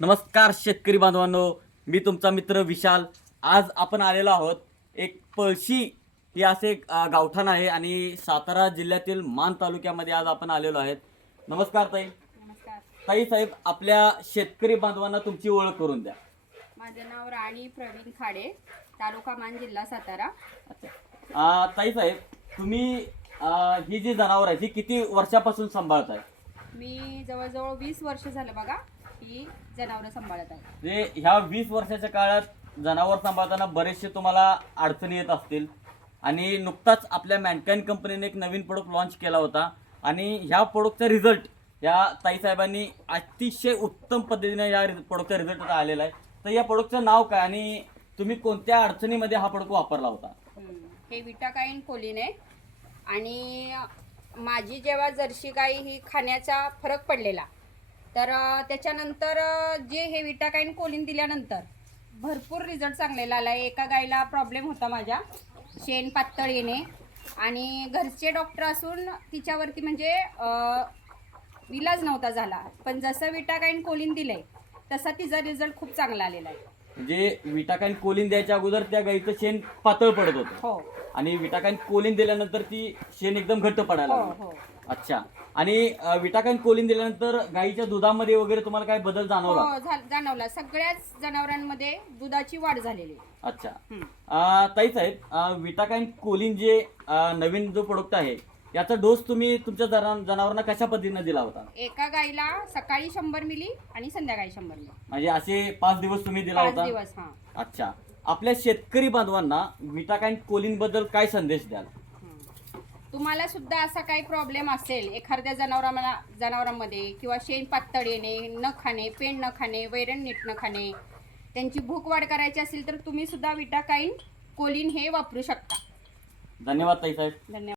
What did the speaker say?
नमस्कार शेतकरी बांधवांनो, मी तुमचा मित्र विशाल। आज आपण आलेलो आहोत एक पळशी ही असे गावठाण आहे आणि सातारा जिल्ह्यातील मान तालुक्यामध्ये आज आपण आलेलो आहेत। नमस्कार ताई। नमस्कार। ताई साहेब, आपल्या शेतकरी बांधवांना तुमची ओळख करून द्या। माझे नाव राणी प्रवीण खाडे, तालुका मान, जिल्हा सातारा। अच्छा, ताई साहेब, तुम्ही ही जी जनावर आहे ही किती वर्षापासून सांभाळताय? मी जवळजवळ 20 वर्ष झालं बघा ही जनावरं सांभाळत आहे। म्हणजे ह्या 20 वर्षाच्या काळात जनावर सांभाळताना बरेचसे तुम्हाला अडचणी येत असतील आणि नुकताच आपल्या मॅनकाइंड कंपनीने एक नवीन प्रोडक्ट लॉन्च केला होता आणि ह्या प्रोडक्टचा रिझल्ट या ताईसाहेबांनी अतिशय उत्तम पद्धतीने या प्रोडक्टचा रिझल्ट आलेला आहे। तर या प्रोडक्टचं नाव काय आणि तुम्ही कोणत्या अडचणीमध्ये हा प्रोडक्ट वापरला होता? हे विटाकाईन कोलिन आहे आणि माझी जेव्हा जर्सी गाई ही खाण्याचा फरक पडलेला, तर त्याच्यानंतर जे हे विटाकाईन कोलिन दिल्यानंतर भरपूर रिझल्ट चांगलेला आला आहे। एका गाईला प्रॉब्लेम होता माझ्या, शेण पातळ येणे, आणि घरचे डॉक्टर असून तिच्यावरती म्हणजे इलाज नव्हता झाला, पण जसं विटाकाईन कोलिन दिलंय तसा तिचा रिझल्ट खूप चांगला आलेला आहे। म्हणजे विटाकाईन कोलिन द्यायच्या अगोदर त्या गाईचं शेण पातळ पडत होतं हो, आणि विटाकाईन कोलिन दिल्यानंतर ती शेण एकदम घट्ट पडायला हो लागली। हो अच्छा, आणि विटाकाईन कोलिन दिल्यानंतर गाईच्या दुधामध्ये वगैरे तुम्हाला काय बदल जाणवला? हो, जाणवला। सगळ्याच जनावरांमध्ये दुधाची वाढ झालेली आहे। अच्छा, ताई साहेब, विटाकाईन कोलिन जे नवीन जो प्रोडक्ट आहे याचा डोस तुम्ही तुमच्या जनावरांना कशा पद्धतीने दिला होता? एका गाईला सकाळी 100 मिली आणि संध्याकाळी 100 मिली, म्हणजे असे 5 दिवस तुम्ही दिला 5 होता? दिवस। हा, अच्छा, आपल्या शेतकरी बांधवांना विटाकाईन कोलिन बद्दल काय संदेश द्याल? तुम्हाला सुद्धा असा काही प्रॉब्लेम असेल एखाद्या जनावरांमध्ये, किंवा शेण पातळ येणे, न खाणे, पेंड न खाणे, वैरण नीट न खाणे, त्यांची भूक वाढ करायची असेल तर तुम्ही सुद्धा विटाकाईन कोलिन हे वापरू शकता। धन्यवाद ताई साहेब। धन्यवाद।